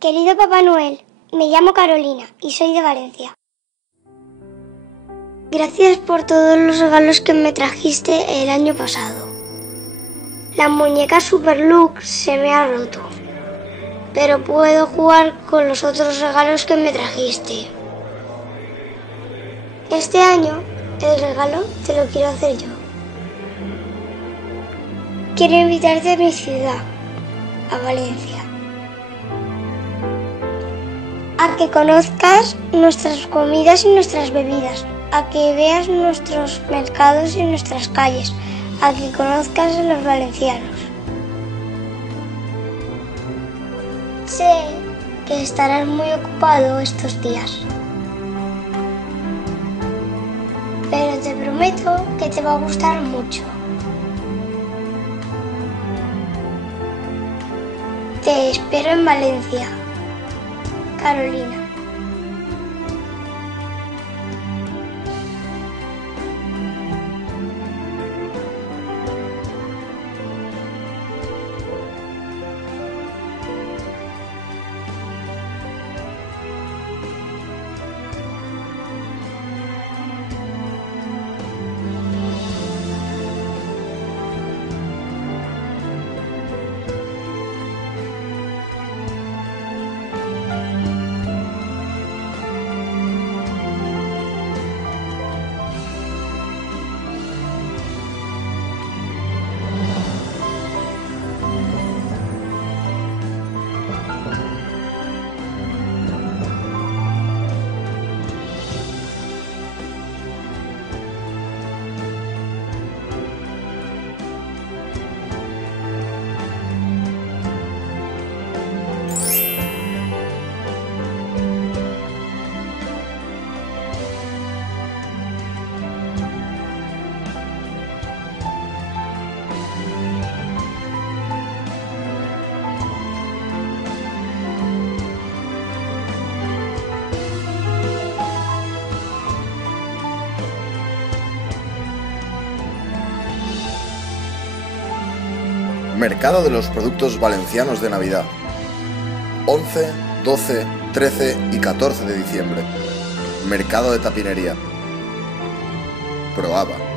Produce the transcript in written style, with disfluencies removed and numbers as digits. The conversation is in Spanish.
Querido Papá Noel, me llamo Carolina y soy de Valencia. Gracias por todos los regalos que me trajiste el año pasado. La muñeca Super Luke se me ha roto, pero puedo jugar con los otros regalos que me trajiste. Este año el regalo te lo quiero hacer yo. Quiero invitarte a mi ciudad, a Valencia, a que conozcas nuestras comidas y nuestras bebidas, a que veas nuestros mercados y nuestras calles, a que conozcas a los valencianos. Sé que estarás muy ocupado estos días, pero te prometo que te va a gustar mucho. Te espero en Valencia, Carolina. Mercado de los productos valencianos de Navidad. 11, 12, 13 y 14 de diciembre. Mercado de tapinería. Proaba.